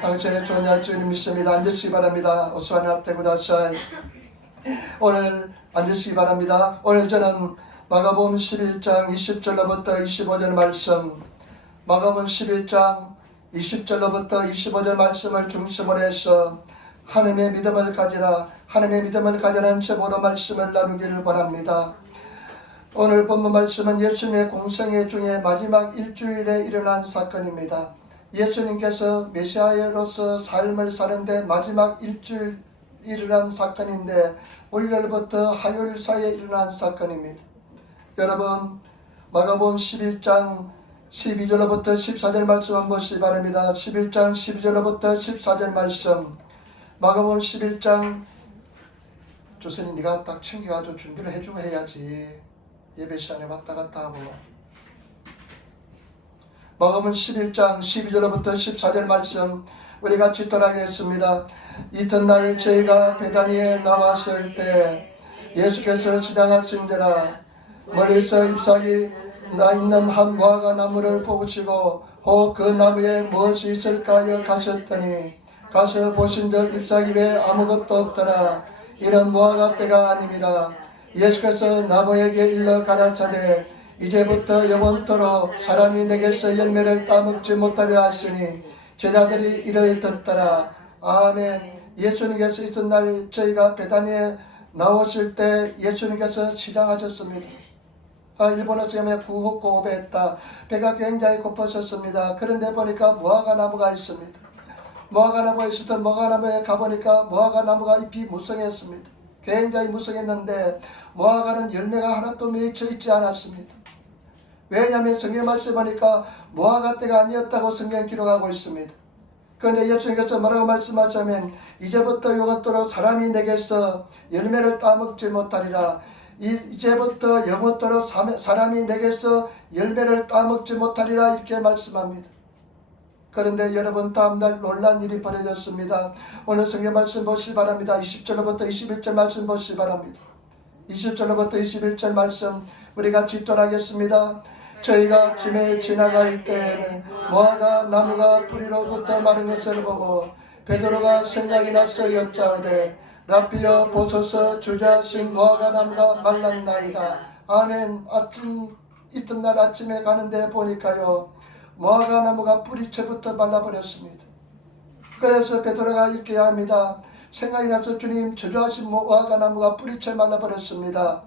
당신의 존재할 주님 믿습니다. 앉으시기 바랍니다. 오스와나 테구다샤이. 오늘 앉으시기 바랍니다. 오늘 저는 마가복음 11장 20절로부터 25절 말씀, 마가복음 11장 20절로부터 25절 말씀을 중심으로 해서 하나님의 믿음을 가지라, 하나님의 믿음을 가지라는 제목으로 말씀을 나누기를 바랍니다. 오늘 본문 말씀은 예수님의 공생애 중에 마지막 일주일에 일어난 사건입니다. 예수님께서 메시아로서 삶을 사는데 마지막 일주일 일어난 사건인데 월요일부터 화요일 사이에 일어난 사건입니다. 여러분, 마가복음 11장 12절로부터 14절 말씀 한번 보시기 바랍니다. 11장 12절로부터 14절 말씀. 마가복음 11장, 조선이 네가 딱 챙겨가지고 준비를 해주고 해야지. 예배 시간에 왔다 갔다 하고. 마가복음 11장 12절부터 14절 말씀 우리 같이 따라하겠습니다. 이튿날 저희가 베다니에 나왔을 때 예수께서 지나가신지라 멀리서 잎사귀 나 있는 한 무화과 나무를 보시고 혹 그 나무에 무엇이 있을까 하여 가셨더니 가서 보신즉 잎사귀에 아무것도 없더라. 이는 무화과 때가 아닙니다. 예수께서 나무에게 일러 가라사대 이제부터 영원토록 사람이 내게서 열매를 따먹지 못하리라 하시니 제자들이 이를 듣더라. 아멘. 예수님께서 있던 날 저희가 베다니에 나오실 때 예수님께서 시장하셨습니다. 일본어서 구호고배했다. 배가 굉장히 고팠었습니다. 그런데 보니까 무화과 나무가 있습니다. 무화과 나무가 있었던 무화과 나무에 가보니까 무화과 나무가 잎이 무성했습니다. 굉장히 무성했는데 무화과는 열매가 하나도 맺혀 있지 않았습니다. 왜냐하면 성경 말씀에 보니까 무화과 때가 아니었다고 성경 기록하고 있습니다. 그런데 예수님께서 뭐라고 말씀하자면 이제부터 영원토록 사람이 내게서 열매를 따먹지 못하리라. 이제부터 영원토록 사람이 내게서 열매를 따먹지 못하리라 이렇게 말씀합니다. 그런데 여러분 다음날 놀란 일이 벌어졌습니다. 오늘 성경 말씀 보시기 바랍니다. 20절로부터 21절 말씀 보시기 바랍니다. 20절로부터 21절 말씀 우리 같이 떠나겠습니다. 저희가 짐에 지나갈 때에는 무화과 나무가 뿌리로부터 마른 것을 보고 베드로가 생각이 나서 여짜오되 라피여 보소서 주저하신 무화과 나무가 말랐나이다. 아멘. 이튿날 아침에 가는데 보니까요 무화과 나무가 뿌리채부터 말라버렸습니다. 그래서 베드로가 이렇게 합니다. 생각이 나서 주님 저주하신 무화과 나무가 뿌리채 말라버렸습니다.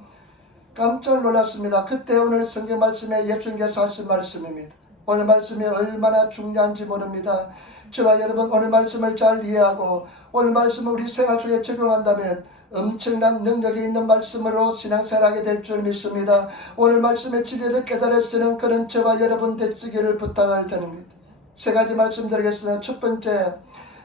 깜짝 놀랐습니다. 그때 오늘 성경 말씀에 예수님께서 하신 말씀입니다. 오늘 말씀이 얼마나 중요한지 모릅니다. 저와 여러분 오늘 말씀을 잘 이해하고 오늘 말씀을 우리 생활 속에 적용한다면 엄청난 능력이 있는 말씀으로 신앙생활하게 될 줄 믿습니다. 오늘 말씀의 진리를 깨달아 쓰는 그런 저와 여러분 되시기를 부탁을 드립니다. 세 가지 말씀드리겠습니다. 첫 번째,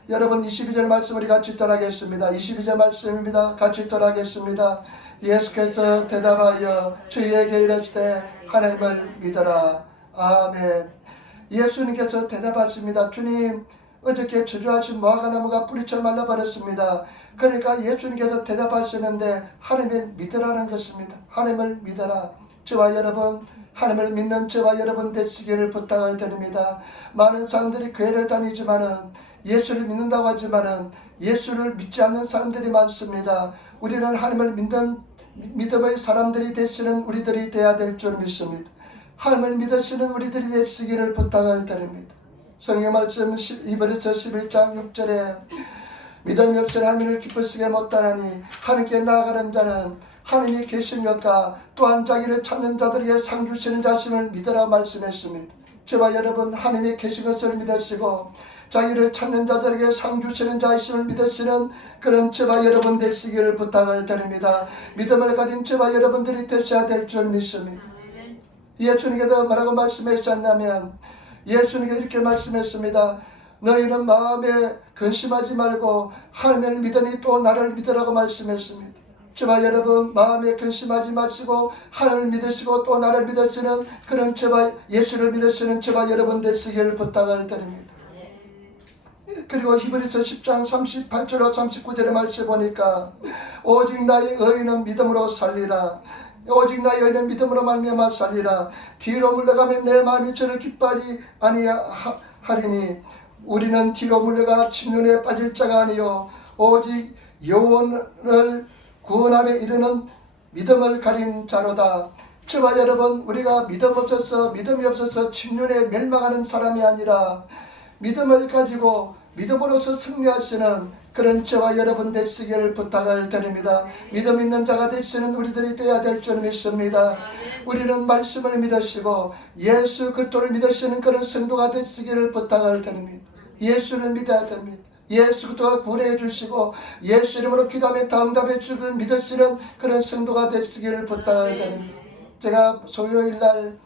여러분 22절 말씀 우리 같이 따라하겠습니다. 22절 말씀입니다. 같이 따라하겠습니다. 예수께서 대답하여 저희에게 이르시되 하나님을 믿어라. 아멘. 예수님께서 대답하십니다. 주님, 어저께 저주하신 무화과 나무가 뿌리쳐 말라버렸습니다. 그러니까 예수님께서 대답하시는데 하나님을 믿으라는 것입니다. 하나님을 믿어라. 저와 여러분 하나님을 믿는 저와 여러분 되시기를 부탁을 드립니다. 많은 사람들이 교회를 다니지만은 예수를 믿는다고 하지만은 예수를 믿지 않는 사람들이 많습니다. 우리는 하나님을 믿는 믿음의 사람들이 되시는 우리들이 되어야 될 줄 믿습니다. 하나님을 믿으시는 우리들이 되시기를 부탁을 드립니다. 성경 말씀 히브리서 11장 6절에 믿음이 없으니 하나님을 기쁘시게 못하나니 하나님께 나아가는 자는 하나님이 계신 것과 또한 자기를 찾는 자들에게 상 주시는 자심을 믿으라 말씀했습니다. 저와 여러분 하나님이 계신 것을 믿으시고 자기를 찾는 자들에게 상 주시는 자이심을 믿으시는 그런 저와 여러분 되시기를 부탁을 드립니다. 믿음을 가진 저와 여러분들이 되셔야 될 줄 믿습니다. 예수님께서 뭐라고 말씀하셨냐면 예수님께서 이렇게 말씀했습니다. 너희는 마음에 근심하지 말고 하나님을 믿으니 또 나를 믿으라고 말씀했습니다. 저와 여러분 마음에 근심하지 마시고 하나님을 믿으시고 또 나를 믿으시는 그런 저와 예수를 믿으시는 저와 여러분 되시기를 부탁을 드립니다. 그리고 히브리서 10장 38절로 39절의 말씀 보니까 오직 나의 의인은 믿음으로 살리라. 오직 나의 의인은 믿음으로 말미암아 살리라. 뒤로 물러가면 내 마음이 저를 기뻐하지 하리니 우리는 뒤로 물러가 침륜에 빠질 자가 아니요 오직 영혼을 구원함에 이르는 믿음을 가진 자로다. 저와 여러분, 우리가 믿음이 없어서 침륜에 멸망하는 사람이 아니라 믿음을 가지고 믿음으로서 승리하시는 그런 저와 여러분 되시기를 부탁을 드립니다. 믿음 있는 자가 되시는 우리들이 되어야 될 줄 믿습니다. 우리는 말씀을 믿으시고 예수 그리스도를 믿으시는 그런 성도가 되시기를 부탁을 드립니다. 예수를 믿어야 됩니다. 예수 그리스도가 구원해 주시고 예수 이름으로 기도하면 다 응답해 주는 믿으시는 그런 성도가 되시기를 부탁을 드립니다. 제가 소요일날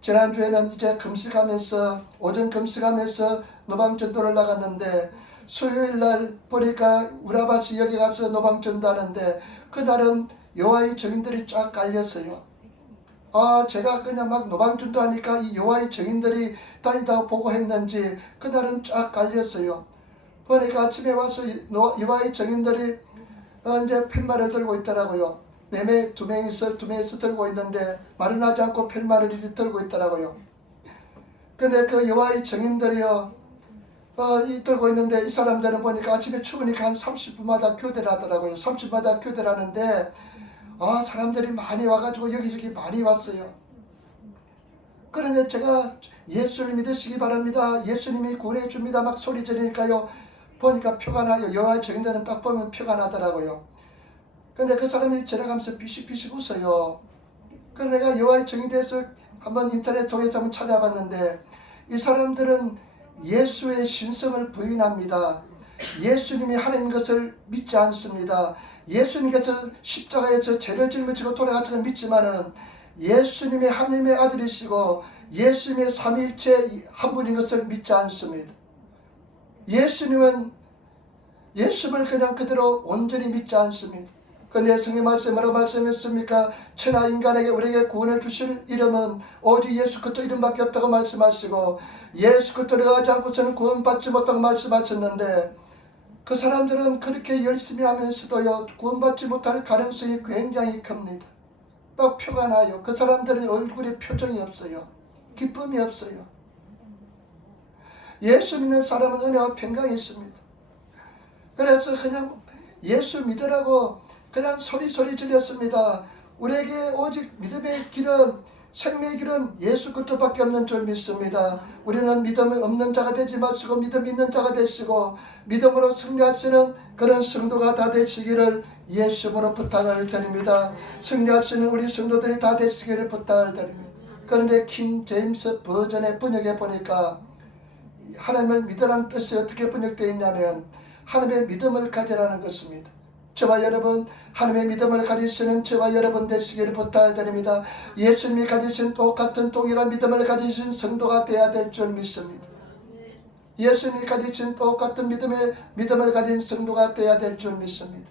지난주에는 이제 금식하면서 오전 금식하면서 노방전도를 나갔는데 수요일날 보니까 우라바시 여기 가서 노방전도 하는데 그날은 여호와의 증인들이 쫙 깔렸어요. 제가 그냥 막 노방전도 하니까 이 여호와의 증인들이 다니다 보고 했는지 그날은 쫙 깔렸어요. 보니까 아침에 와서 여호와의 증인들이 이제 팻말을 들고 있더라고요. 두 명이서 들고 있는데 말은 하지 않고 팻말을 이렇게 들고 있더라고요. 근데 그 여호와의 증인들이요 들고 있는데 이 사람들은 보니까 아침에 추우니까 한 30분마다 교대를 하더라고요. 30분마다 교대를 하는데 사람들이 많이 와가지고 여기저기 많이 왔어요. 그런데 제가 예수를 믿으시기 바랍니다. 예수님이 구원해 줍니다. 막 소리 지르니까요. 보니까 표가 나요. 여호와의 증인들은 딱 보면 표가 나더라고요. 근데 그 사람이 지나가면서 비식비식 웃어요. 그래서 내가 여호와의 증인에 대해서 한번 인터넷 통해서 한번 찾아봤는데 이 사람들은 예수의 신성을 부인합니다. 예수님이 하나님 것을 믿지 않습니다. 예수님께서 십자가에서 죄를 짊어지고 돌아가신 걸 믿지만은 예수님이 하나님의 아들이시고 예수님의 삼위일체 한 분인 것을 믿지 않습니다. 예수님을 그냥 그대로 온전히 믿지 않습니다. 근데 성경 말씀 뭐라고 말씀했습니까? 천하 인간에게 우리에게 구원을 주실 이름은 오직 예수 그리스도 이름밖에 없다고 말씀하시고 예수 그리스도를 하지 않고서는 구원받지 못하고 말씀하셨는데 그 사람들은 그렇게 열심히 하면서도요 구원받지 못할 가능성이 굉장히 큽니다. 또 표가 나요. 그 사람들은 얼굴에 표정이 없어요. 기쁨이 없어요. 예수 믿는 사람은 은혜와 평강이 있습니다. 그래서 그냥 예수 믿으라고 그냥 소리 질렸습니다. 우리에게 오직 믿음의 길은 생명의 길은 예수 그리스도밖에 없는 줄 믿습니다. 우리는 믿음 없는 자가 되지 마시고 믿음 있는 자가 되시고 믿음으로 승리하시는 그런 성도가 다 되시기를 예수님으로 부탁을 드립니다. 승리하시는 우리 성도들이 다 되시기를 부탁을 드립니다. 그런데 킹 제임스 버전의 번역에 보니까 하나님을 믿으라는 뜻이 어떻게 번역되어 있냐면 하나님의 믿음을 가지라는 것입니다. 저와 여러분 하나님의 믿음을 가지시는 저와 여러분 되시기를 부탁드립니다. 예수님이 가지신 똑같은 동일한 믿음을 가지신 성도가 되어야 될 줄 믿습니다. 예수님이 가지신 똑같은 믿음을 가진 성도가 되어야 될 줄 믿습니다.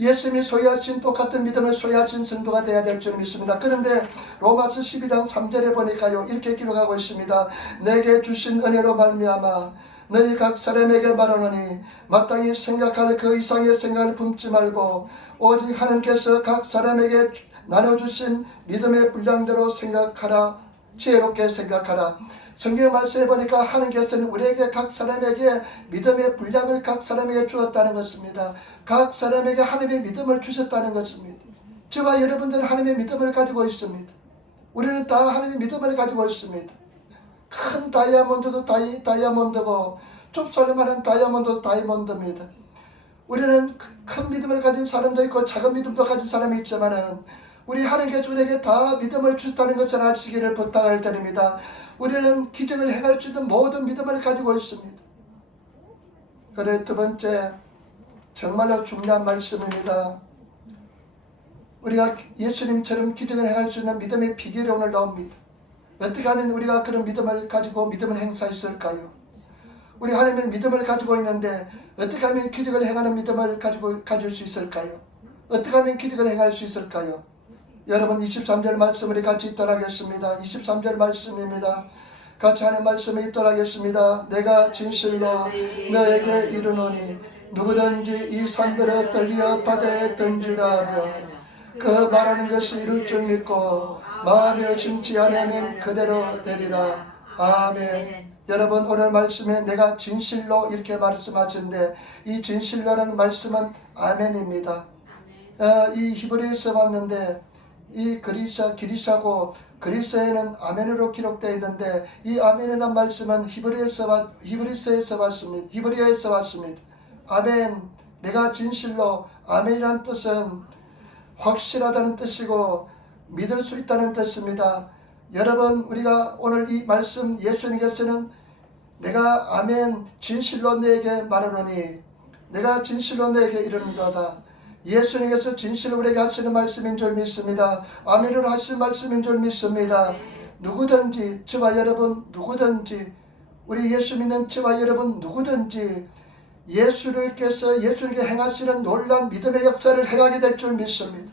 예수님이 소유하신 똑같은 믿음을 소유하신 성도가 되어야 될 줄 믿습니다. 그런데 로마서 12장 3절에 보니까요 이렇게 기록하고 있습니다. 내게 주신 은혜로 말미암아 너희 각 사람에게 말하노니 마땅히 생각할 그 이상의 생각을 품지 말고 오직 하나님께서 각 사람에게 나눠주신 믿음의 분량대로 생각하라. 지혜롭게 생각하라. 성경 말씀해 보니까 하나님께서는 우리에게 각 사람에게 믿음의 분량을 각 사람에게 주었다는 것입니다. 각 사람에게 하나님의 믿음을 주셨다는 것입니다. 저와 여러분들은 하나님의 믿음을 가지고 있습니다. 우리는 다 하나님의 믿음을 가지고 있습니다. 큰 다이아몬드도 다이아몬드고 좁쌀만한 다이아몬드도 다이아몬드입니다. 우리는 큰 믿음을 가진 사람도 있고 작은 믿음도 가진 사람이 있지만은 우리 하나님께서 우리에게 다 믿음을 주셨다는 것을 아시기를 부탁을 드립니다. 우리는 기적을 행할 수 있는 모든 믿음을 가지고 있습니다. 그래 두 번째 정말로 중요한 말씀입니다. 우리가 예수님처럼 기적을 행할 수 있는 믿음의 비결이 오늘 나옵니다. 어떻게 하면 우리가 그런 믿음을 가지고 믿음을 행사했을까요? 우리 하나님의 믿음을 가지고 있는데 어떻게 하면 기적을 행하는 믿음을 가질 수 있을까요? 어떻게 하면 기적을 행할 수 있을까요? 여러분 23절 말씀 우리 같이 있도록 하겠습니다. 23절 말씀입니다. 같이 하는 말씀을 있도록 하겠습니다. 내가 진실로 너에게 이르노니 누구든지 이 산들을 떨리어 바다에 던지라 하며 그 말하는 것이 이룰 줄 믿고 마음에 심지 않으면 그대로 되리라. 아멘. 여러분 오늘 말씀에 내가 진실로 이렇게 말씀하셨는데 이 진실로라는 말씀은 아멘입니다. 이 히브리에서 봤는데 이 기리샤고 그리스에는 아멘으로 기록되어 있는데 이 아멘이라는 말씀은 히브리서에서 봤습니다. 아멘. 내가 진실로 아멘이라는 뜻은 확실하다는 뜻이고 믿을 수 있다는 뜻입니다. 여러분 우리가 오늘 이 말씀 예수님께서는 내가 아멘 진실로 너에게 말하노니 내가 진실로 너에게 이르는도다. 예수님께서 진실로 우리에게 하시는 말씀인 줄 믿습니다. 아멘으로 하시는 말씀인 줄 믿습니다. 누구든지 저와 여러분 누구든지 우리 예수 믿는 저와 여러분 누구든지 예수님께 행하시는 놀라운 믿음의 역사를 행하게 될 줄 믿습니다.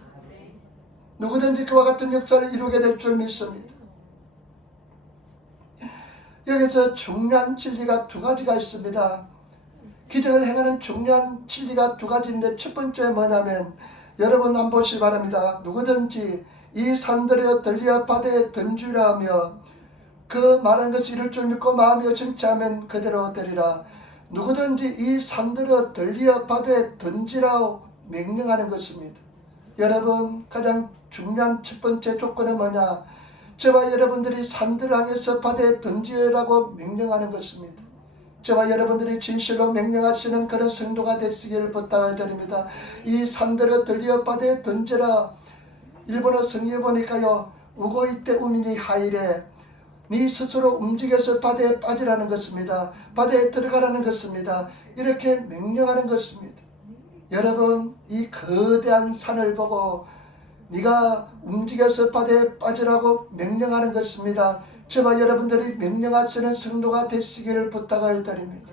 누구든지 그와 같은 역사를 이루게 될 줄 믿습니다. 여기서 중요한 진리가 두 가지가 있습니다. 기적을 행하는 중요한 진리가 두 가지인데 첫 번째 뭐냐면 여러분 한번 보시기 바랍니다. 누구든지 이 산들에 들려 바다에 던지라 하며 그 말하는 것이 이룰 줄 믿고 마음에 정치하면 그대로 되리라. 누구든지 이 산들에 들려 바다에 던지라 명령하는 것입니다. 여러분 가장 중요한 첫 번째 조건은 뭐냐? 저와 여러분들이 산들을 향해서 바다에 던지라고 명령하는 것입니다. 저와 여러분들이 진실로 명령하시는 그런 성도가 되시기를 부탁을 드립니다. 이 산들을 들려 바다에 던져라. 일본어 성경에 보니까요. 우고이테 우미니 하이레 네 스스로 움직여서 바다에 빠지라는 것입니다. 바다에 들어가라는 것입니다. 이렇게 명령하는 것입니다. 여러분 이 거대한 산을 보고 네가 움직여서 바다에 빠지라고 명령하는 것입니다. 저와 여러분들이 명령하시는 성도가 되시기를 부탁을 드립니다.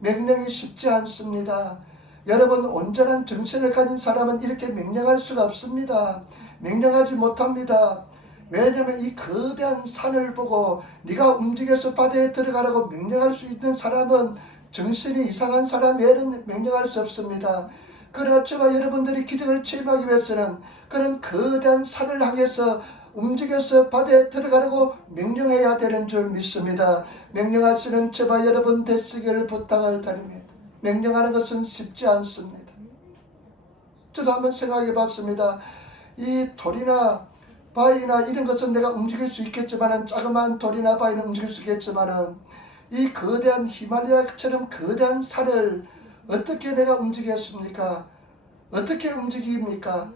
명령이 쉽지 않습니다. 여러분 온전한 정신을 가진 사람은 이렇게 명령할 수가 없습니다. 명령하지 못합니다. 왜냐하면 이 거대한 산을 보고 네가 움직여서 바다에 들어가라고 명령할 수 있는 사람은 정신이 이상한 사람 외에는 명령할 수 없습니다. 그러나 저와 여러분들이 기적을 체험하기 위해서는 그런 거대한 산을 향해서 움직여서 바다에 들어가라고 명령해야 되는 줄 믿습니다. 명령하시는 저와 여러분 되시기를 부탁을 드립니다. 명령하는 것은 쉽지 않습니다. 저도 한번 생각해 봤습니다. 이 돌이나 바위나 이런 것은 내가 움직일 수 있겠지만은 자그마한 돌이나 바위는 움직일 수 있겠지만은 이 거대한 히말라야처럼 거대한 산을 어떻게 내가 움직였습니까? 어떻게 움직입니까?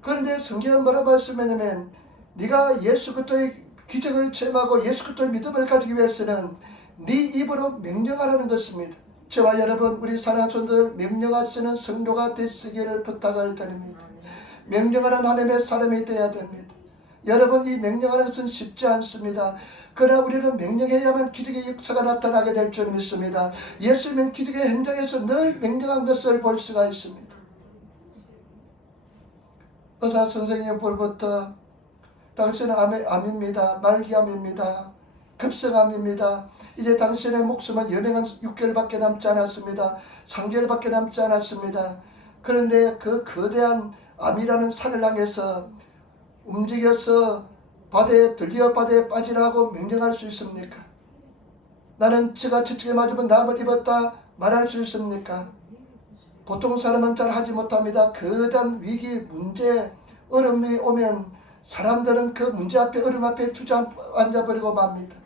그런데 성경은 뭐라고 말씀하냐면 네가 예수 그리스도의 기적을 체험하고 예수 그리스도의 믿음을 가지기 위해서는 네 입으로 명령하라는 것입니다. 저와 여러분 우리 사랑하는 성도들 명령하시는 성도가 되시기를 부탁을 드립니다. 명령하는 하나님의 사람이 되어야 됩니다. 여러분 이 명령하는 것은 쉽지 않습니다. 그러나 우리는 명령해야만 기적의 역사가 나타나게 될 줄 믿습니다. 예수님은 기적의 현장에서 늘 명령한 것을 볼 수가 있습니다. 의사 선생님 볼부터 당신은 암입니다. 말기암입니다. 급성암입니다. 이제 당신의 목숨은 연행은 6개월밖에 남지 않았습니다. 3개월밖에 남지 않았습니다. 그런데 그 거대한 암이라는 산을 향해서 움직여서 들려 바다에 빠지라고 명령할 수 있습니까? 나는 쥐가 치치게 맞으면 남을 입었다 말할 수 있습니까? 보통 사람은 잘 하지 못합니다. 거대한 위기, 문제, 어려움이 오면 사람들은 그 문제 앞에 어려움 앞에 주저앉아버리고 맙니다.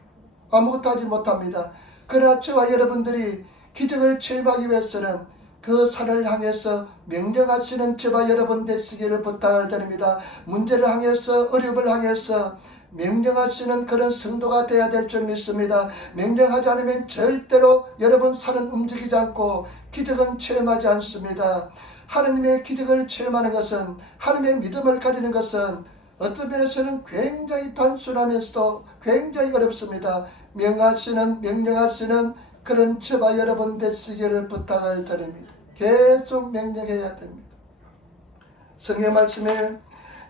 아무것도 하지 못합니다. 그러나 저와 여러분들이 기적을 체험하기 위해서는 그 산을 향해서 명령하시는 저와 여러분 되시기를 부탁을 드립니다. 문제를 향해서 어려움을 향해서 명령하시는 그런 성도가 되어야 될 줄 믿습니다. 명령하지 않으면 절대로 여러분 산은 움직이지 않고 기적은 체험하지 않습니다. 하나님의 기적을 체험하는 것은 하나님의 믿음을 가지는 것은 어떤 면에서는 굉장히 단순하면서도 굉장히 어렵습니다. 명령하시는 그런 저와 여러분 되시기를 부탁을 드립니다. 계속 명령해야 됩니다. 성경 말씀에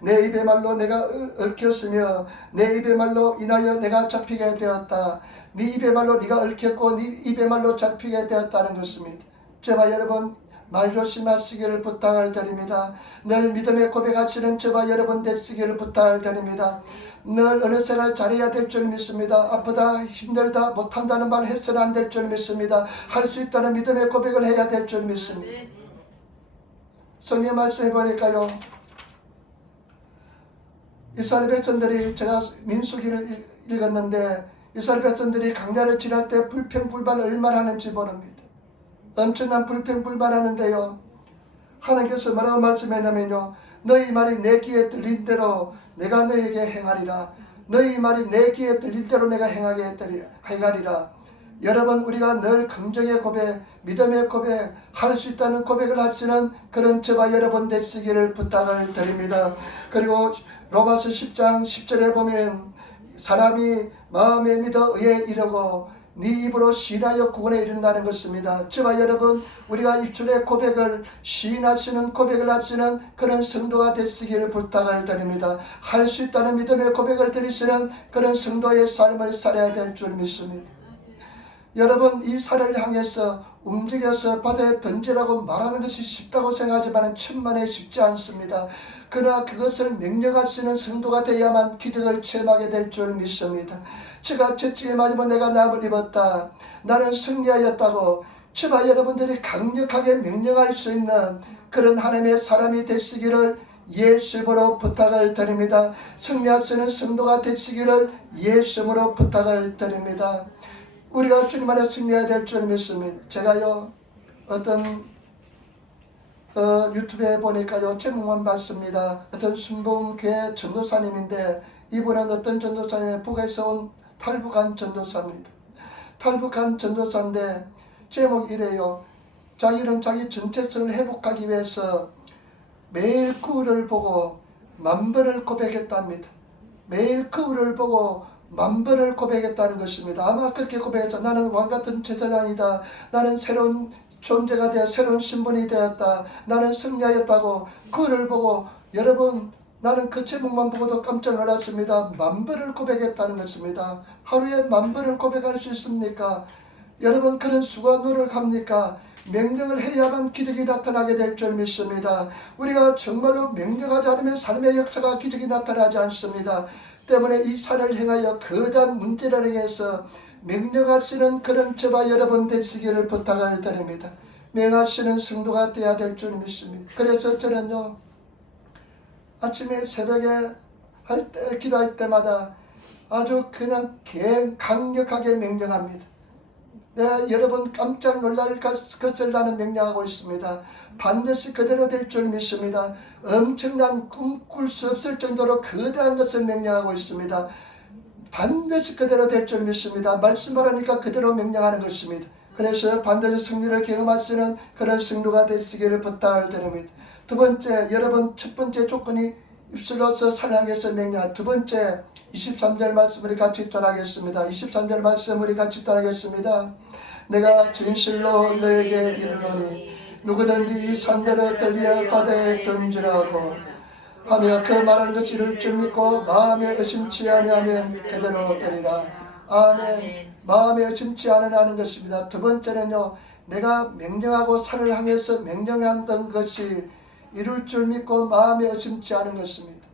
내 입의 말로 내가 얽혔으며 내 입의 말로 인하여 내가 잡히게 되었다. 네 입의 말로 네가 얽혔고 네 입의 말로 잡히게 되었다는 것입니다. 저와 여러분 말 조심하시기를 부탁을 드립니다. 늘 믿음의 고백하시는 저와 여러분 되시기를 부탁을 드립니다. 늘 어느 생활 잘해야 될 줄 믿습니다. 아프다 힘들다 못한다는 말 해서는 안 될 줄 믿습니다. 할 수 있다는 믿음의 고백을 해야 될 줄 믿습니다. 성경 말씀해 보니까요, 이스라엘 백성들이, 제가 민수기를 읽었는데 이스라엘 백성들이 강야를 지날 때 불평불만을 얼마나 하는지 모릅니다. 엄청난 불평불만하는데요, 하나님께서 뭐라고 말씀했냐면요, 너희 말이 내 귀에 들린 대로 내가 너희에게 행하리라. 너희 말이 내 귀에 들린 대로 내가 행하리라. 여러분, 우리가 늘 긍정의 고백, 믿음의 고백, 할 수 있다는 고백을 하시는 그런 저와 여러분 되시기를 부탁을 드립니다. 그리고 로마서 10장 10절에 보면 사람이 마음에 믿어 의에 이르고 네 입으로 시인하여 구원에 이른다는 것입니다. 저와 여러분, 우리가 입술의 고백을, 시인하시는 고백을 하시는 그런 성도가 되시기를 부탁을 드립니다. 할 수 있다는 믿음의 고백을 드리시는 그런 성도의 삶을 살아야 될 줄 믿습니다. 여러분, 이 산을 향해서 움직여서 바다에 던지라고 말하는 것이 쉽다고 생각하지만 천만에 쉽지 않습니다. 그러나 그것을 명령하시는 성도가 되어야만 기적을 체험하게 될 줄 믿습니다. 저가 채찍에 맞으면 내가 납을 입었다, 나는 승리하였다고 저와 여러분들이 강력하게 명령할 수 있는 그런 하나님의 사람이 되시기를 예수님으로 부탁을 드립니다. 승리하시는 성도가 되시기를 예수님으로 부탁을 드립니다. 우리가 주님 안에 승리해야 될 줄 믿습니다. 제가요, 어떤 유튜브에 보니까요, 제목만 봤습니다. 어떤 순봉교회 전도사님인데, 이분은 어떤 전도사님의 북에서 온 탈북한 전도사입니다. 탈북한 전도사인데 제목이 이래요. 자기는 자기 정체성을 회복하기 위해서 매일 거울을 보고 만번을 고백했답니다. 매일 거울을 보고 만번을 고백했다는 것입니다. 아마 그렇게 고백했죠. 나는 왕같은 제사장이다. 나는 새로운 존재가 되어 새로운 신분이 되었다. 나는 승리하였다고 그를 보고, 여러분, 나는 그 제목만 보고도 깜짝 놀랐습니다. 만번을 고백했다는 것입니다. 하루에 만번을 고백할 수 있습니까? 여러분, 그런 수가 노력합니까? 명령을 해야만 기적이 나타나게 될 줄 믿습니다. 우리가 정말로 명령하지 않으면 삶의 역사가 기적이 나타나지 않습니다. 때문에 이 산을 향하여 거대한 문제를 향해서 명령하시는 그런 저와 여러분 되시기를 부탁을 드립니다. 명하시는 성도가 되어야 될 줄 믿습니다. 그래서 저는요, 아침에 새벽에 기도할 때마다 아주 그냥 강력하게 명령합니다. 내가 여러분 깜짝 놀랄 것을 나는 명령하고 있습니다. 반드시 그대로 될 줄 믿습니다. 엄청난 꿈꿀 수 없을 정도로 거대한 것을 명령하고 있습니다. 반드시 그대로 될 줄 믿습니다. 말씀을 하니까 그대로 명령하는 것입니다. 그래서 반드시 승리를 경험하시는 그런 성도가 되시기를 부탁을 드립니다. 두 번째, 여러분, 첫 번째 조건이 입술로서 사랑해서 명령. 두 번째, 23절 말씀 우리 같이 전하겠습니다. 23절 말씀 우리 같이 전하겠습니다. 내가 진실로 너에게 이르노니 누구든지 이 산대로 들려 바다에 던지라고 하며 그 말하는 것이 이룰 줄 믿고 마음에 의심치 아니하면 그대로 되리라. 아멘. 마음에 의심치 않으라는 것입니다. 두 번째는요, 내가 명령하고 산을 향해서 명령했던 것이 이룰 줄 믿고 마음에 의심치 않은 것입니다.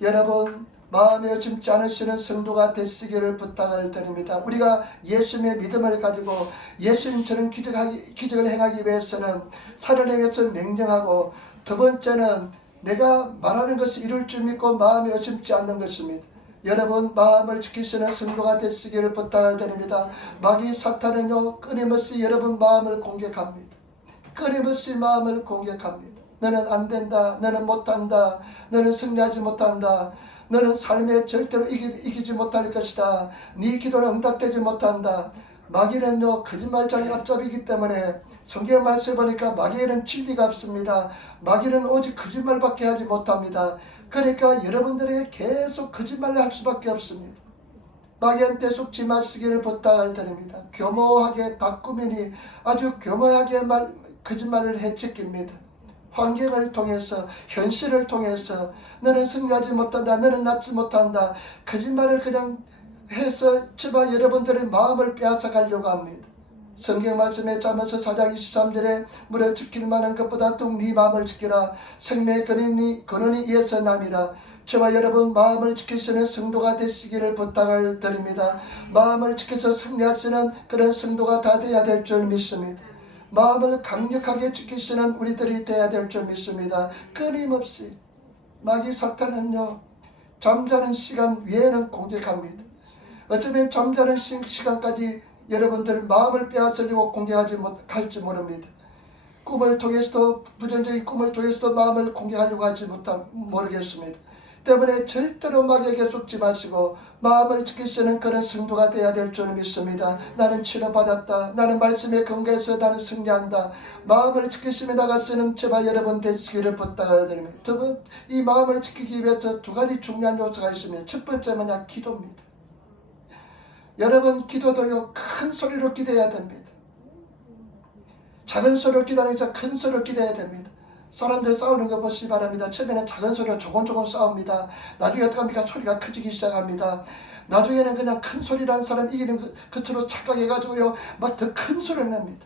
여러분, 마음에 의심치 않으시는 성도가 되시기를 부탁을 드립니다. 우리가 예수님의 믿음을 가지고 예수님처럼 기적을 행하기 위해서는 산을 향해서 명령하고, 두 번째는 내가 말하는 것이 이룰 줄 믿고 마음에 의심치 않는 것입니다. 여러분, 마음을 지키시는 성도가 되시기를 부탁을 드립니다. 마귀 사탄은요, 끊임없이 여러분 마음을 공격합니다. 끊임없이 마음을 공격합니다. 너는 안 된다. 너는 못한다. 너는 승리하지 못한다. 너는 삶에 절대로 이기지 못할 것이다. 네 기도는 응답되지 못한다. 마귀는요, 거짓말장이 앞잡이기 때문에 성경 말씀해 보니까 마귀에는 진리가 없습니다. 마귀는 오직 거짓말밖에 하지 못합니다. 그러니까 여러분들에게 계속 거짓말을 할 수밖에 없습니다. 마귀한테 속지 마시기를 부탁을 드립니다. 교모하게 다꾸미니 아주 교모하게 거짓말을 해치킵니다. 환경을 통해서, 현실을 통해서 너는 승리하지 못한다, 너는 낫지 못한다, 거짓말을 그냥 해서 저와 여러분들의 마음을 빼앗아 가려고 합니다. 성경 말씀에 잠언서 4장 23절에 무려 지킬 만한 것보다 더욱 네 마음을 지키라. 생명의 근원이 이에서 남이라. 저와 여러분 마음을 지키시는 성도가 되시기를 부탁을 드립니다. 마음을 지켜서 승리하시는 그런 성도가 다 되어야 될 줄 믿습니다. 마음을 강력하게 지키시는 우리들이 되어야 될 줄 믿습니다. 끊임없이 마귀 사탄은요, 잠자는 시간 외에는 공격합니다. 어쩌면 잠자는 시간까지 여러분들 마음을 빼앗으려고 공격하지 못할지 모릅니다. 꿈을 통해서도, 부정적인 꿈을 통해서도 마음을 공격하려고 하지 모르겠습니다. 때문에 절대로 마귀에게 속지 마시고 마음을 지키시는 그런 성도가 되어야 될 줄 믿습니다. 나는 치료받았다. 나는 말씀에 근거해서 나는 승리한다. 마음을 지키시며 나가시는 제발 여러분 되시기를 부탁을 드립니다. 두 번, 이 마음을 지키기 위해서 두 가지 중요한 요소가 있습니다. 첫 번째 뭐냐? 기도입니다. 여러분 기도도요, 큰 소리로 기도해야 됩니다. 작은 소리로 기도하면서 큰 소리로 기도해야 됩니다. 사람들 싸우는 거 보시기 바랍니다. 처음에는 작은 소리로 조곤조곤 싸웁니다. 나중에 어떻게 합니까? 소리가 커지기 시작합니다. 나중에는 그냥 큰 소리라는 사람 이기는 것으로 착각해가지고요, 막 더 큰 소리를 냅니다.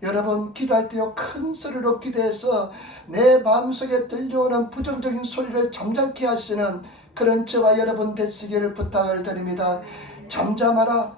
여러분 기도할 때요, 큰 소리로 기도해서 내 마음속에 들려오는 부정적인 소리를 잠잠케 하시는 그런 저와 여러분 되시기를 부탁을 드립니다. 잠잠하라,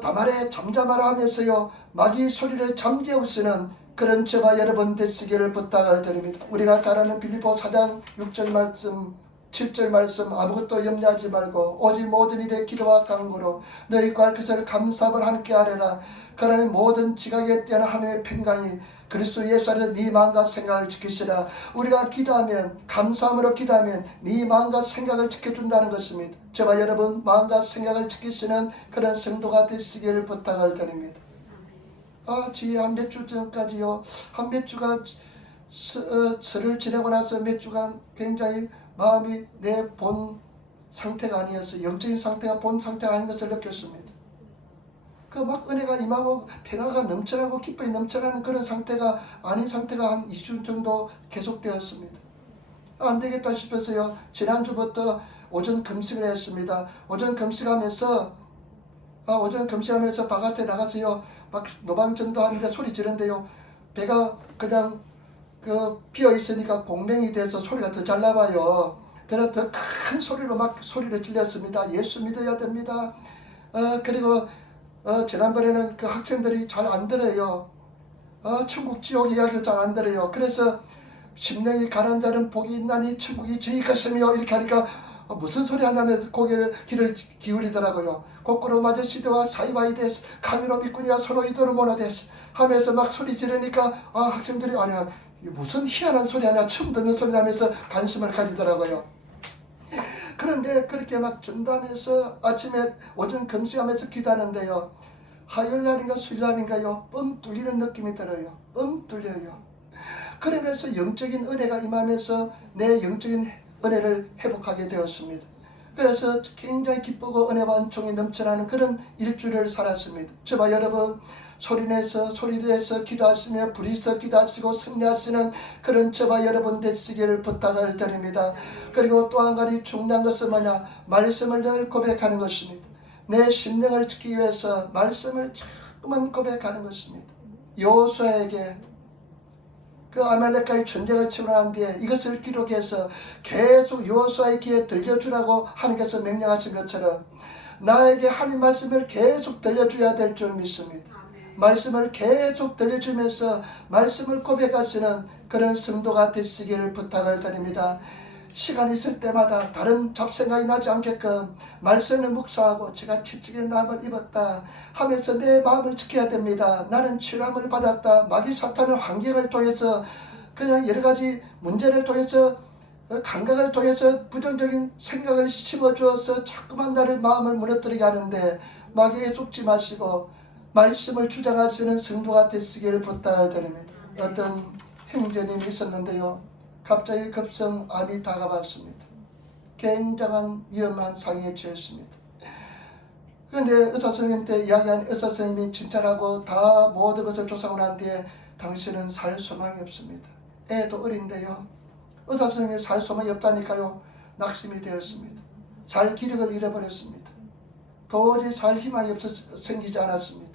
다말에 잠잠하라 하면서요, 마귀 소리를 잠재우시는 그런 저와 여러분 되시기를 부탁을 드립니다. 우리가 잘 아는 빌립보 4장 6절 말씀, 7절 말씀, 아무것도 염려하지 말고 오직 모든 일에 기도와 간구로 너희 구할 것을 감사함을 함께 하리라. 그러면 모든 지각에 뛰어난 하나님의 평강이 그리스도 예수 안에서 네 마음과 생각을 지키시라. 우리가 기도하면, 감사함으로 기도하면 네 마음과 생각을 지켜준다는 것입니다. 저와 여러분 마음과 생각을 지키시는 그런 성도가 되시기를 부탁을 드립니다. 지금 한 몇 주 전까지요, 한 몇 주가 설을 지내고 나서 몇 주간 굉장히 마음이 내 본 상태가 아니었어요. 영적인 상태가 본 상태가 아닌 것을 느꼈습니다. 그 막 은혜가 임하고 평화가 넘쳐나고 기쁨이 넘쳐나는 그런 상태가 아닌 상태가 한 2주 정도 계속되었습니다. 안 되겠다 싶어서요, 지난주부터 오전 금식을 했습니다. 오전 금식하면서 바깥에 나가서요, 막 노방전도 하는데 소리 지른데요, 배가 그냥 비어 있으니까 공명이 돼서 소리가 더 잘 나와요. 그래서 더 큰 소리로 막 소리를 질렸습니다. 예수 믿어야 됩니다. 그리고 지난번에는 그 학생들이 잘 안 들어요. 천국 지옥 이야기를 잘 안 들어요. 그래서 심령이 가난 자는 복이 있나니 천국이 저희 것이며 이렇게 하니까 무슨 소리 하냐면서 귀를 기울이더라고요. 거꾸로 마저 시대와 사이와이 데스 카미노 미꾸니와 소로 이도르 모노 데스 하면서 막 소리 지르니까 학생들이 아니야 무슨 희한한 소리 하냐, 처음 듣는 소리 하면서 관심을 가지더라고요. 그런데 그렇게 막 전담해서 아침에 오전 금식하면서 기도하는데요, 화요일날인가 수요일날인가요, 뻥 뚫리는 느낌이 들어요. 뻥 뚫려요. 그러면서 영적인 은혜가 임하면서 내 영적인 은혜를 회복하게 되었습니다. 그래서 굉장히 기쁘고 은혜와 은총이 넘쳐나는 그런 일주일을 살았습니다. 저와 여러분 소리내서 기도하시며 불의서 기도하시고 승리하시는 그런 저와 여러분 되시기를 부탁을 드립니다. 그리고 또 한 가지 중요한 것은 뭐냐, 말씀을 늘 고백하는 것입니다. 내 심령을 지키기 위해서 말씀을 자꾸만 고백하는 것입니다. 여호수아에게 그 아말렉과의 전쟁을 치고 난 뒤에 이것을 기록해서 계속 여호수아의 귀에 들려주라고 하나님께서 명령하신 것처럼 나에게 하나님 말씀을 계속 들려줘야 될 줄 믿습니다. 말씀을 계속 들려주면서 말씀을 고백하시는 그런 성도가 되시기를 부탁을 드립니다. 시간 있을 때마다 다른 잡생각이 나지 않게끔 말씀을 묵상하고 제가 채찍의 남을 입었다 하면서 내 마음을 지켜야 됩니다. 나는 치료함을 받았다. 마귀 사탄의 환경을 통해서 그냥 여러 가지 문제를 통해서 감각을 통해서 부정적인 생각을 심어주어서 자꾸만 나를 마음을 무너뜨리게 하는데 마귀에 속지 마시고 말씀을 주장하시는 성도가 되시기를 부탁드립니다. 어떤 형제님이 있었는데요, 갑자기 급성암이 다가왔습니다. 굉장한 위험한 상황에 처했습니다. 그런데 의사 선생님한테 이야기한 의사 선생님이 진찰하고 다 모든 것을 조사하고 난 뒤에 당신은 살 소망이 없습니다. 애도 어린데요, 의사 선생님이 살 소망이 없다니까요, 낙심이 되었습니다. 살 기력을 잃어버렸습니다. 도저히 살 희망이 생기지 않았습니다.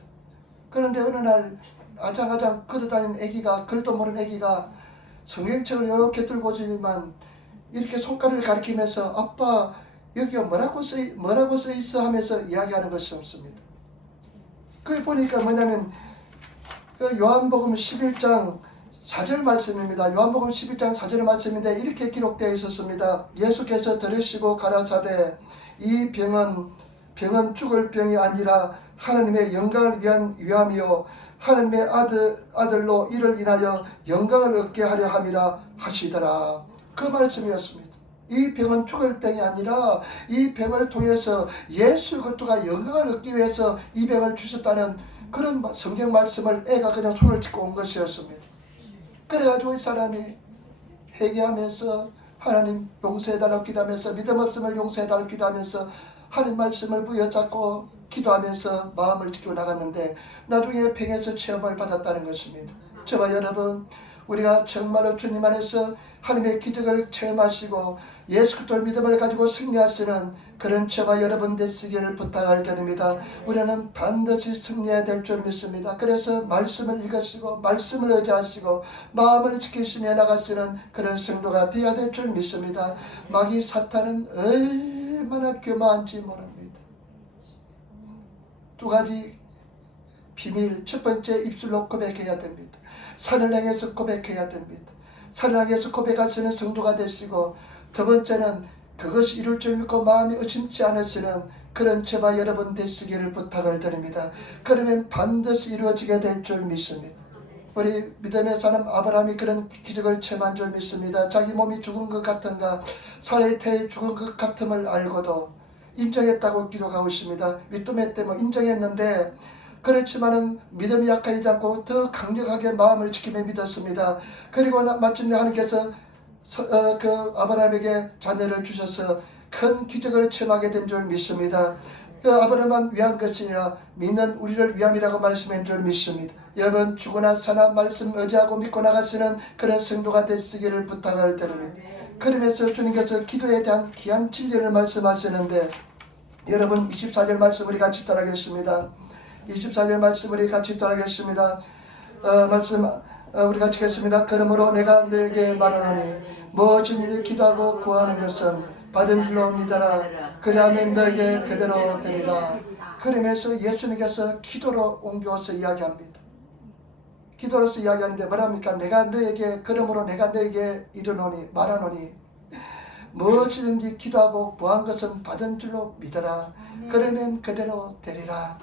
그런데 어느 날 아장아장 걸어다니는 애기가, 글도 모르는 애기가 성경책을 이렇게 들고 오지만 이렇게 손가락을 가리키면서 아빠 여기가 뭐라고 써 있어 하면서 이야기하는 것이 없습니다. 그게 보니까 뭐냐면 그 요한복음 11장 4절 말씀입니다. 요한복음 11장 4절 말씀인데 이렇게 기록되어 있었습니다. 예수께서 들으시고 가라사대 이 병은 죽을 병이 아니라 하나님의 영광을 위한 위함이요 하나님의 아들로 이를 인하여 영광을 얻게 하려 함이라 하시더라. 그 말씀이었습니다. 이 병은 죽을 병이 아니라 이 병을 통해서 예수 그리스도가 영광을 얻기 위해서 이 병을 주셨다는 그런 성경 말씀을 애가 그냥 손을 짚고 온 것이었습니다. 그래가지고 이 사람이 회개하면서 하나님 용서해달라고 기도하면서 믿음 없음을 용서해달라고 기도하면서 하나님 말씀을 부여잡고 기도하면서 마음을 지키고 나갔는데 나중에 병에서 체험을 받았다는 것입니다. 저와 여러분, 우리가 정말로 주님 안에서 하나님의 기적을 체험하시고 예수 그리스도의 믿음을 가지고 승리하시는 그런 저와 여러분 되시기를 부탁을 드립니다. 우리는 반드시 승리해야 될 줄 믿습니다. 그래서 말씀을 읽으시고 말씀을 의지하시고 마음을 지키시며 나가시는 그런 성도가 되어야 될 줄 믿습니다. 마귀 사탄은 얼마나 교만한지 모릅니다. 두 가지 비밀. 첫 번째, 입술로 고백해야 됩니다. 산을 향해서 고백해야 됩니다. 산을 향해서 고백하시는 성도가 되시고, 두 번째는 그것이 이룰 줄 믿고 마음이 의심치 않으시는 그런 저와 여러분 되시기를 부탁을 드립니다. 그러면 반드시 이루어지게 될 줄 믿습니다. 우리 믿음의 사람 아브라함이 그런 기적을 체험한 줄 믿습니다. 자기 몸이 죽은 것 같은가, 사회의 태에 죽은 것 같음을 알고도 인정했다고 기록하고 있습니다. 믿음의 때문에 인정했는데 그렇지만은 믿음이 약하지 않고 더 강력하게 마음을 지키며 믿었습니다. 그리고 마침내 하나님께서 그 아브라함에게 자녀를 주셔서 큰 기적을 체험하게 된 줄 믿습니다. 그 아브라함만 위한 것이 아니라 믿는 우리를 위함이라고 말씀한 줄 믿습니다. 여러분 죽으나 사나 말씀 의지하고 믿고 나가시는 그런 성도가 되시기를 부탁을 드립니다. 그러면서 주님께서 기도에 대한 귀한 진리를 말씀하시는데, 여러분 24절 말씀 우리 같이 따라하겠습니다. 24절 말씀 우리 같이 따라하겠습니다. 우리 같이 하겠습니다. 그러므로 내가 너에게 말하노니 무엇인 일을 기도하고 구하는 것은 받은 줄로 믿어라. 그리하면 너에게 그대로 되리라. 그러면서 예수님께서 기도로 옮겨서 이야기합니다. 기도로서 이야기하는데 뭐랍니까? 그러므로 내가 너에게 이르노니 말하노니 무엇이든지 기도하고 구한 것은 받은 줄로 믿어라. 그러면 그대로 되리라.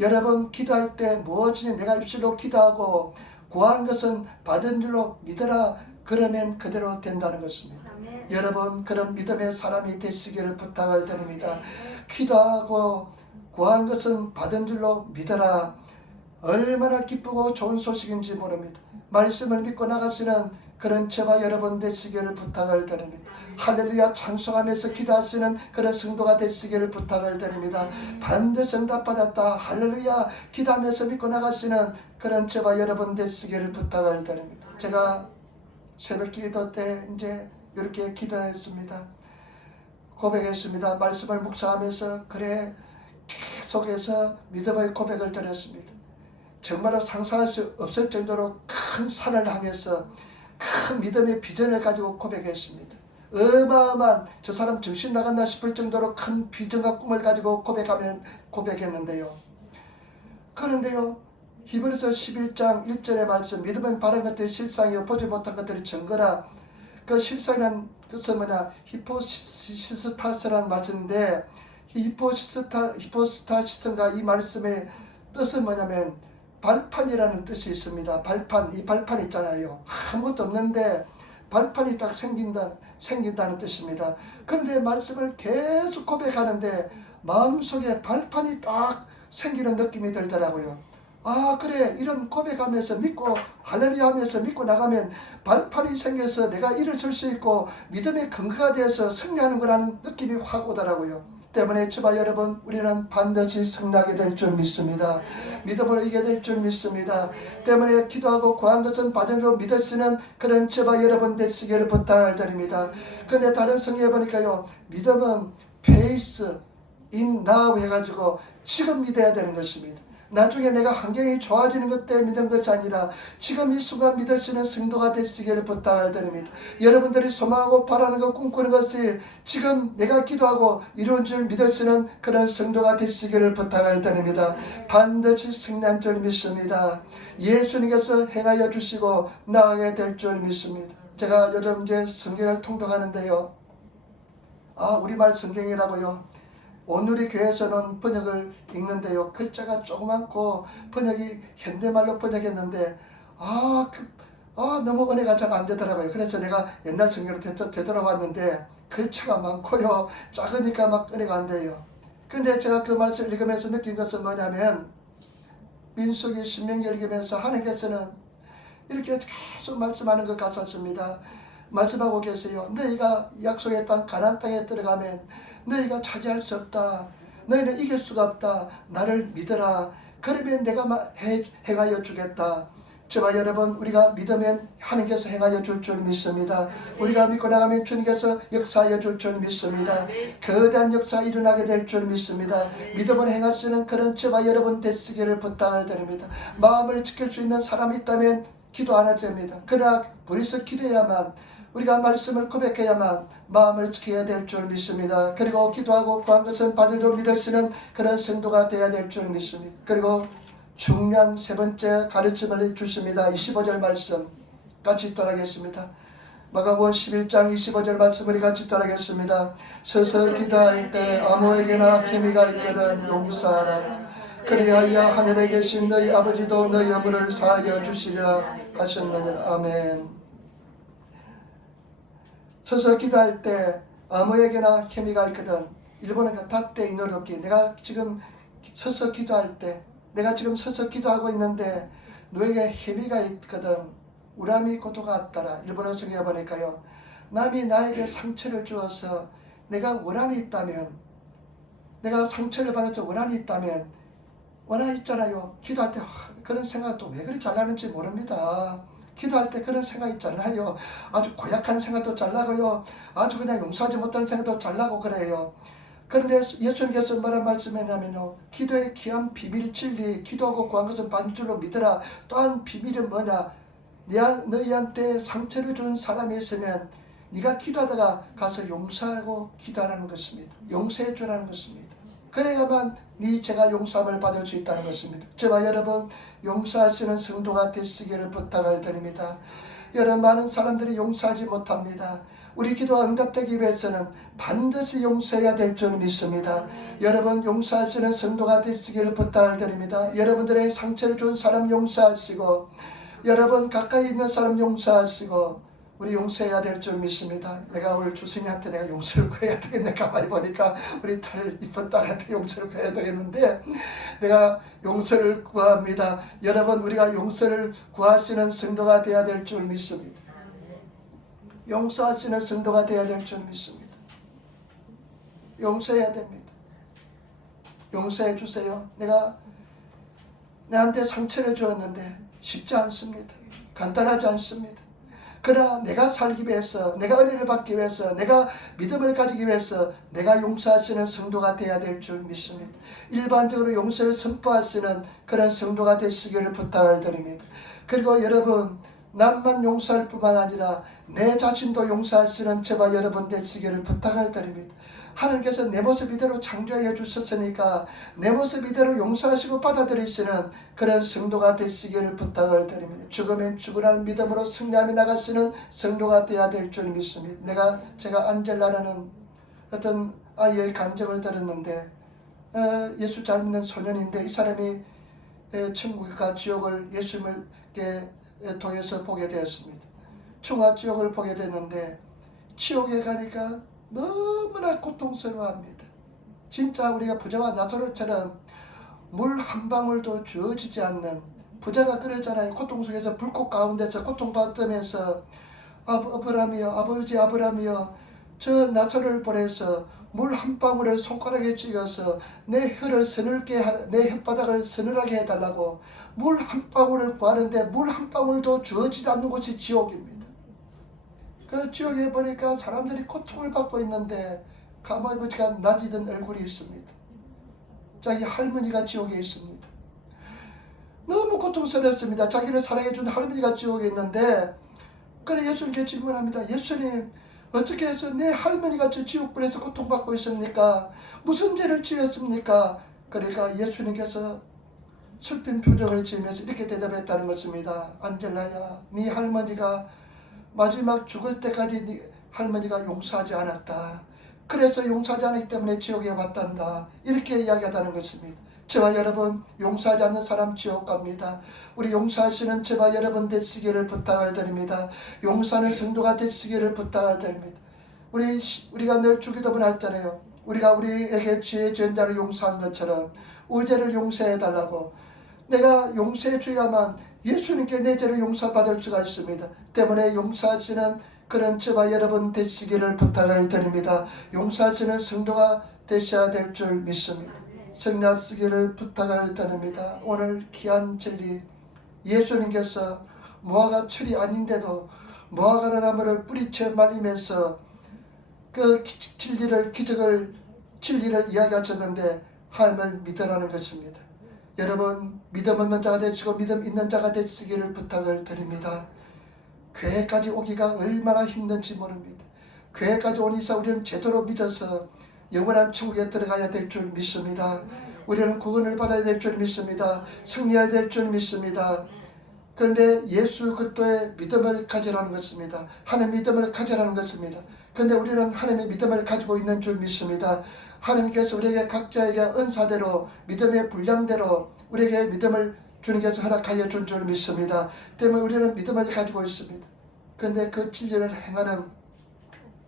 여러분 기도할 때 무엇이든지 내가 입술로 기도하고 구한 것은 받은 줄로 믿어라. 그러면 그대로 된다는 것입니다. 여러분 그런 믿음의 사람이 되시기를 부탁을 드립니다. 기도하고 구한 것은 받은 줄로 믿어라. 얼마나 기쁘고 좋은 소식인지 모릅니다. 말씀을 믿고 나가시는 그런 저와 여러분 되시기를 부탁을 드립니다. 할렐루야 찬송하면서 기도하시는 그런 성도가 되시기를 부탁을 드립니다. 반드시 응답받았다. 할렐루야 기도하면서 믿고 나가시는 그런 저와 여러분 되시기를 부탁을 드립니다. 제가 새벽 기도 때 이제 이렇게 기도했습니다. 고백했습니다. 말씀을 묵상하면서 계속해서 믿음의 고백을 드렸습니다. 정말로 상상할 수 없을 정도로 큰 산을 향해서 큰 믿음의 비전을 가지고 고백했습니다. 어마어마한 저 사람 정신 나갔나 싶을 정도로 큰 비전과 꿈을 가지고 고백했는데요. 그런데요, 히브리서 11장 1절의 말씀, 믿음은 바른 것들이 실상이요 보지 못한 것들이 증거라. 그 실상이란 것은 뭐냐, 히포시스타스라는 말씀인데, 히포스타시스인가 이 말씀의 뜻은 뭐냐면 발판이라는 뜻이 있습니다. 발판, 이 발판 있잖아요. 아무것도 없는데 발판이 딱 생긴다는 뜻입니다. 그런데 말씀을 계속 고백하는데 마음속에 발판이 딱 생기는 느낌이 들더라고요. 아 그래, 이런 고백하면서 믿고 할렐루야 하면서 믿고 나가면 발판이 생겨서 내가 일을 설 수 있고 믿음의 근거가 되어서 승리하는 거라는 느낌이 확 오더라고요. 때문에 저와 여러분 우리는 반드시 승리하게 될 줄 믿습니다. 믿음으로 이기게 될 줄 믿습니다. 때문에 기도하고 구한 것은 받은 줄 믿으시는 그런 저와 여러분 되시기를 부탁을 드립니다. 근데 다른 성경에 보니까요, 믿음은 faith in now 해가지고 지금 믿어야 되는 것입니다. 나중에 내가 환경이 좋아지는 것 때문에 믿는 것이 아니라 지금 이 순간 믿으시는 성도가 되시기를 부탁드립니다. 여러분들이 소망하고 바라는 것, 꿈꾸는 것이 지금 내가 기도하고 이루어진 줄 믿으시는 그런 성도가 되시기를 부탁드립니다. 반드시 승리한 줄 믿습니다. 예수님께서 행하여 주시고 나아가게 될 줄 믿습니다. 제가 요즘 이제 성경을 통독하는데요. 우리말 성경이라고요. 오늘의 교회에서는 번역을 읽는데요. 글자가 조그맣고 번역이 현대말로 번역했는데 너무 은혜가 잘 안 되더라고요. 그래서 내가 옛날 성경으로 되돌아왔는데 글자가 많고요. 작으니까 막 은혜가 안 돼요. 근데 제가 그 말씀을 읽으면서 느낀 것은 뭐냐면 민수기 신명기 읽으면서 하나님께서는 이렇게 계속 말씀하는 것 같았습니다. 말씀하고 계세요. 너희가 약속의 땅 가나안 땅에 들어가면 너희가 차지할 수 없다. 너희는 이길 수가 없다. 나를 믿어라. 그러면 내가 행하여 주겠다. 저와 여러분, 우리가 믿으면 하나님께서 행하여 줄 줄 믿습니다. 우리가 믿고 나가면 주님께서 역사하여 줄 줄 믿습니다. 거대한 역사 일어나게 될 줄 믿습니다. 믿음을 행하시는 그런 저와 여러분 되시기를 부탁을 드립니다. 마음을 지킬 수 있는 사람이 있다면 기도 안 해도 됩니다. 그러나 우리서 기도해야만, 우리가 말씀을 고백해야만 마음을 지켜야 될 줄 믿습니다. 그리고 기도하고 구한 것은 받을 줄 믿으시는 그런 성도가 되어야 될 줄 믿습니다. 그리고 중요한 세 번째 가르침을 주십니다. 25절 말씀 같이 따라하겠습니다. 마가복음 11장 25절 말씀 우리 같이 따라하겠습니다. 서서 기도할 때 아무에게나 힘이가 있거든 용서하라. 그리하여 하늘에 계신 너희 아버지도 너희 허물을 사하여 주시리라 하셨느니라. 아멘. 서서 기도할 때 아무에게나 힘이가 있거든. 일본어가 다때 이노르기. 내가 지금 서서 기도할 때, 내가 지금 서서 기도하고 있는데 너에게 힘이가 있거든. 우라미 고토가 왔다라. 일본어 성경에 보니까요. 남이 나에게 상처를 주어서 내가 원한이 있다면, 내가 상처를 받아서 원한이 있다면, 원한이 있잖아요. 기도할 때 그런 생각도 왜 그리 잘나는지 모릅니다. 기도할 때 그런 생각 있잖아요. 아주 고약한 생각도 잘 나고요. 아주 그냥 용서하지 못하는 생각도 잘 나고 그래요. 그런데 예수님께서 뭐라 말씀했냐면요. 기도의 귀한 비밀 진리, 기도하고 구한 것은 받을 줄로 믿어라. 또한 비밀은 뭐냐. 너희한테 상처를 준 사람이 있으면 네가 기도하다가 가서 용서하고 기도하라는 것입니다. 용서해 주라는 것입니다. 그래야만 제가 용서함을 받을 수 있다는 것입니다. 저와 여러분 용서하시는 성도가 되시기를 부탁을 드립니다. 여러분 많은 사람들이 용서하지 못합니다. 우리 기도가 응답되기 위해서는 반드시 용서해야 될 줄 믿습니다. 여러분 용서하시는 성도가 되시기를 부탁을 드립니다. 여러분들의 상처를 준 사람 용서하시고 여러분 가까이 있는 사람 용서하시고 우리 용서해야 될 줄 믿습니다. 내가 오늘 주승이한테 내가 용서를 구해야 되겠네. 가만히 보니까 우리 이쁜 딸한테 용서를 구해야 되겠는데 내가 용서를 구합니다. 여러분 우리가 용서를 구하시는 성도가 되어야 될 줄 믿습니다. 용서하시는 성도가 되어야 될 줄 믿습니다. 용서해야 됩니다. 용서해 주세요. 내가 내한테 상처를 주었는데 쉽지 않습니다. 간단하지 않습니다. 그러나 내가 살기 위해서, 내가 은혜를 받기 위해서, 내가 믿음을 가지기 위해서 내가 용서하시는 성도가 되어야 될 줄 믿습니다. 일반적으로 용서를 선포하시는 그런 성도가 되시기를 부탁을 드립니다. 그리고 여러분 남만 용서할 뿐만 아니라 내 자신도 용서하시는 저와 여러분 되시기를 부탁을 드립니다. 하나님께서 내 모습 이대로 창조해 주셨으니까 내 모습 이대로 용서하시고 받아들이시는 그런 성도가 되시기를 부탁을 드립니다. 죽으면 죽으라는 믿음으로 승리하며 나가시는 성도가 되어야 될 줄 믿습니다. 제가 안젤라라는 어떤 아이의 감정을 들었는데 예수 잘 믿는 소년인데 이 사람이 천국과 지옥을 예수님을 통해서 보게 되었습니다. 천국과 지옥을 보게 됐는데 지옥에 가니까 너무나 고통스러워합니다. 진짜 우리가 부자와 나사로처럼 물 한 방울도 주어지지 않는 부자가 그러잖아요. 고통 속에서 불꽃 가운데서 고통받으면서 아브라함이여 아버지 아브라함이여 저 나사로를 보내서 물 한 방울을 손가락에 찍어서 내 혀를 서늘게 내 혓바닥을 서늘하게 해달라고 물 한 방울을 구하는데 물 한 방울도 주어지지 않는 곳이 지옥입니다. 그 지옥에 보니까 사람들이 고통을 받고 있는데 가만히 보니까 낯익은 얼굴이 있습니다. 자기 할머니가 지옥에 있습니다. 고통스럽습니다. 자기를 사랑해준 할머니가 지옥에 있는데, 그래 예수님께 질문합니다. 예수님, 어떻게 해서 내 할머니가 저 지옥불에서 고통받고 있습니까? 무슨 죄를 지었습니까? 그러니까 예수님께서 슬픈 표정을 지으면서 이렇게 대답했다는 것입니다. 안젤라야, 네 할머니가 마지막 죽을 때까지 네 할머니가 용서하지 않았다. 그래서 용서하지 않았기 때문에 지옥에 왔단다. 이렇게 이야기하다는 것입니다. 저와 여러분, 용서하지 않는 사람 지옥 갑니다. 우리 용서하시는 저와 여러분 되시기를 부탁을 드립니다. 용서하는 성도가 되시기를 부탁을 드립니다. 우리가 늘 주기도문 하잖아요. 우리가 우리에게 죄 지은 자를 용서한 것처럼 우리 죄를 용서해 달라고. 내가 용서해 줘야만 예수님께 내 죄를 용서받을 수가 있습니다. 때문에 용서하시는 그런 저와 여러분 되시기를 부탁을 드립니다. 용서하시는 성도가 되셔야 될 줄 믿습니다. 성례하시기를 부탁을 드립니다. 오늘 귀한 진리, 예수님께서 무화과 철이 아닌데도 무화과 나무를 뿌리채 말리면서 그 진리를 이야기하셨는데 하나님을 믿으라는 것입니다. 여러분, 믿음 없는 자가 되시고 믿음 있는 자가 되시기를 부탁을 드립니다. 교회까지 오기가 얼마나 힘든지 모릅니다. 교회까지 온 이상 우리는 제대로 믿어서 영원한 천국에 들어가야 될 줄 믿습니다. 우리는 구원을 받아야 될 줄 믿습니다. 승리해야 될 줄 믿습니다. 그런데 예수 그리스도의 믿음을 가지라는 것입니다. 하나님의 믿음을 가지라는 것입니다. 그런데 우리는 하나님의 믿음을 가지고 있는 줄 믿습니다. 하나님께서 우리에게 각자에게 은사대로 믿음의 분량대로 우리에게 믿음을 주님께서 허락하여 준 줄 믿습니다. 때문에 우리는 믿음을 가지고 있습니다. 그런데 그 진리를 행하는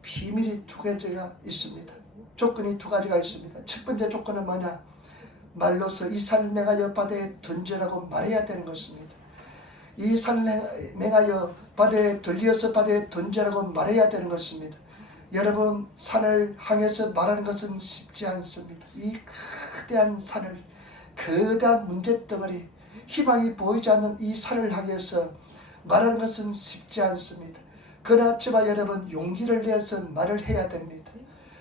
비밀이 두 가지가 있습니다. 조건이 두 가지가 있습니다. 첫 번째 조건은 뭐냐? 말로서 이 산을 맹하여 바다에 던지라고 말해야 되는 것입니다. 이 산을 맹하여 바다에 들려서 바다에 던지라고 말해야 되는 것입니다. 여러분, 산을 향해서 말하는 것은 쉽지 않습니다. 이 거대한 산을, 거대한 문제덩어리, 희망이 보이지 않는 이 산을 향해서 말하는 것은 쉽지 않습니다. 그러나 저와 여러분, 용기를 내서 말을 해야 됩니다.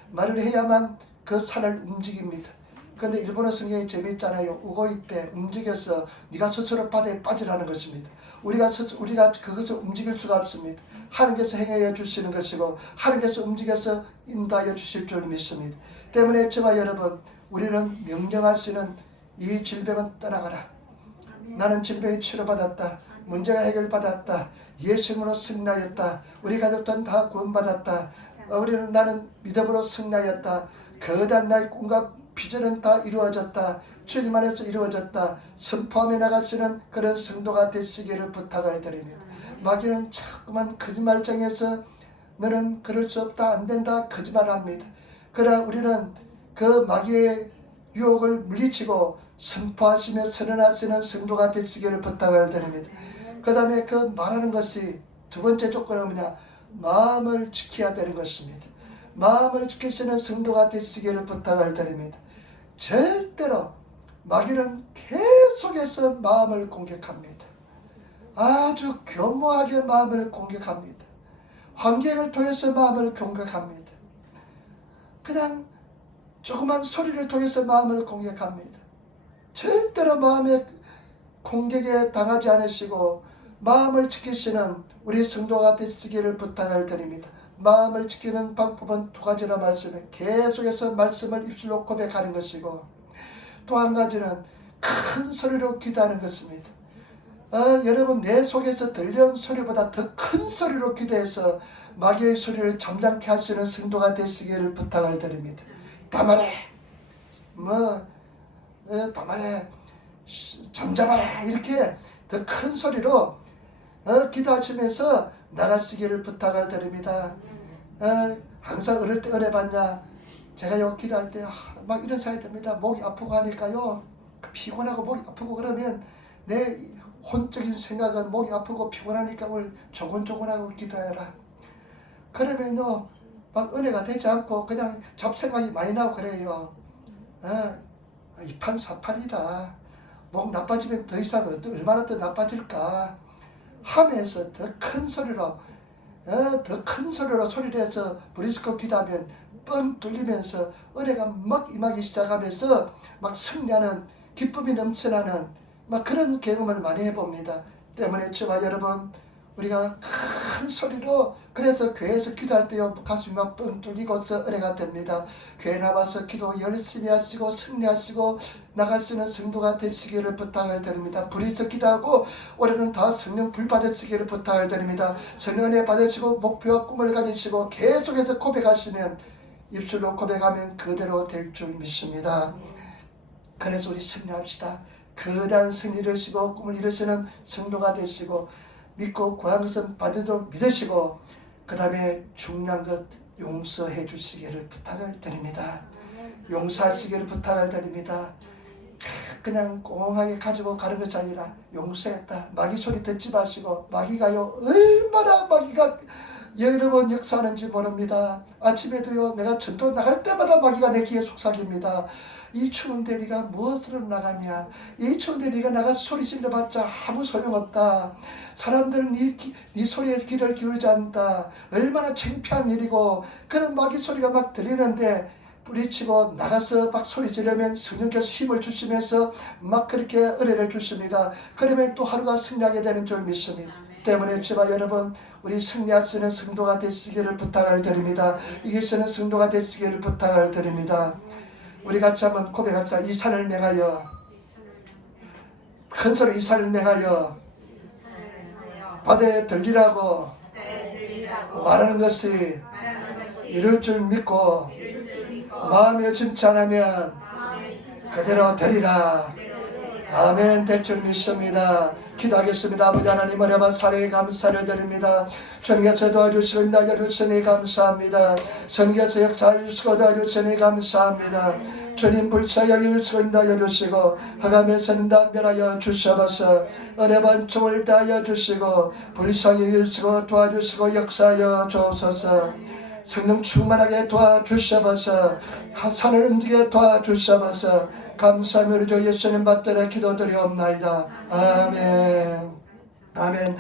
말을 해야만 그 산을 움직입니다. 그런데 일본어 성경이 재미있잖아요. 우고이 때 움직여서 네가 스스로 바다에 빠지라는 것입니다. 우리가 그것을 움직일 수가 없습니다. 하나님께서 행하여 주시는 것이고 하나님께서 움직여서 인도하여 주실 줄 믿습니다. 때문에 저와 여러분, 우리는 명령하시는 이 질병은 떠나가라. 나는 질병이 치료받았다. 문제가 해결받았다. 예수님으로 승리하였다. 우리 가족들은 다 구원받았다. 나는 믿음으로 승리하였다. 거대한 나의 꿈과 비전은 다 이루어졌다. 주님 안에서 이루어졌다. 선포하며 나가시는 그런 성도가 되시기를 부탁을 드립니다. 마귀는 자꾸만 거짓말장에서 너는 그럴 수 없다, 안 된다 거짓말합니다. 그러나 우리는 그 마귀의 유혹을 물리치고 선포하시며 선언하시는 성도가 되시기를 부탁을 드립니다. 그 다음에 그 말하는 것이 두 번째 조건은 뭐냐? 마음을 지켜야 되는 것입니다. 마음을 지키시는 성도가 되시기를 부탁을 드립니다. 절대로 마귀는 계속해서 마음을 공격합니다. 아주 교묘하게 마음을 공격합니다. 환경을 통해서 마음을 공격합니다. 그냥 조그만 소리를 통해서 마음을 공격합니다. 절대로 마음의 공격에 당하지 않으시고 마음을 지키시는 우리 성도가 되시기를 부탁을 드립니다. 마음을 지키는 방법은 두 가지라 말씀을 계속해서 말씀을 입술로 고백하는 것이고 또 한 가지는 큰 소리로 기도하는 것입니다. 여러분, 내 속에서 들려온 소리보다 더 큰 소리로 기도해서 마귀의 소리를 잠잠케 하시는 성도가 되시기를 부탁을 드립니다. 다만해, 다만해, 잠잠하라, 이렇게 더 큰 소리로 기도하시면서 나가시기를 부탁을 드립니다. 항상 어릴 때 은혜 받냐? 제가 여기 기도할 때 막 이런 생각이 듭니다. 목이 아프고 하니까요, 피곤하고 목이 아프고 그러면 내 혼적인 생각은 목이 아프고 피곤하니까 오늘 조곤조곤하고 기도해라. 그러면 막 은혜가 되지 않고 그냥 잡생각이 많이 나고 그래요. 이판사판이다. 목 나빠지면 더 이상 얼마나 더 나빠질까 하면서 더 큰 소리로 소리를 해서 부르짖고 기도하면 뻥 뚫리면서 은혜가 막 임하기 시작하면서 막 승리하는 기쁨이 넘쳐나는 막 그런 경험을 많이 해봅니다. 때문에 저와 여러분 우리가 큰 소리로 그래서 교회에서 기도할 때요 가슴이 막 뻥 뚫리고서 은혜가 됩니다. 교회 나와서 기도 열심히 하시고 승리하시고 나가시는 성도가 되시기를 부탁을 드립니다. 불의서 기도하고 올해는 다 성령 불 받으시기를 부탁을 드립니다. 성령 은혜 받으시고 목표와 꿈을 가지시고 계속해서 고백하시면 입술로 고백하면 그대로 될 줄 믿습니다. 그래서 우리 승리합시다. 거대한 승리를 이루시고 꿈을 이루시는 성도가 되시고 믿고 구한 것은 받은 줄 믿으시고 그 다음에 중요한 것 용서해 주시기를 부탁을 드립니다. 용서하시기를 부탁을 드립니다. 그냥 꽁하게 가지고 가는 것이 아니라 용서했다. 마귀 소리 듣지 마시고 마귀가요 얼마나 마귀가 여러 번 역사하는지 모릅니다. 아침에도요 내가 전도 나갈 때마다 마귀가 내 귀에 속삭입니다. 이 추운데 네가 무엇으로 나가냐. 이 추운데 네가 나가서 소리 질러봤자 아무 소용없다. 사람들은 네 소리에 귀를 기울이지 않는다. 얼마나 창피한 일이고. 그런 마귀 소리가 막 들리는데 뿌리치고 나가서 막 소리 지르면 성령께서 힘을 주시면서 막 그렇게 은혜를 주십니다. 그러면 또 하루가 승리하게 되는 줄 믿습니다. 때문에 저와 여러분 우리 승리하시는 성도가 되시기를 부탁을 드립니다. 이기시는 성도가 되시기를 부탁을 드립니다. 우리 같이 한번 고백합시다. 이 산을 명하여 큰 소리 이 산을 명하여 바다에 들리라고 말하는 것이 이룰 줄 믿고 마음에 심지 않으면 그대로 되리라. 아멘. 될 줄 믿습니다. 기도하겠습니다. 아버지 하나님 은혜만 사랑에 감사를 드립니다. 주님께서 도와주시고 인도하주시니 감사합니다. 주님께서 역사해 주시고 도와주시니 감사합니다. 주님 불쌍히 여겨주시고 인도하여 주시고 허감에서 남별하여 주셔서 은혜 반총을 다하여 주시고 불쌍히 여겨주시고 도와주시고 역사하여 주옵소서. 성령 충만하게 도와주셔서 산을 움직여 도와주셔서 감사하며 우리 주 예수님 받들어 기도드리옵나이다. 아멘. 아멘.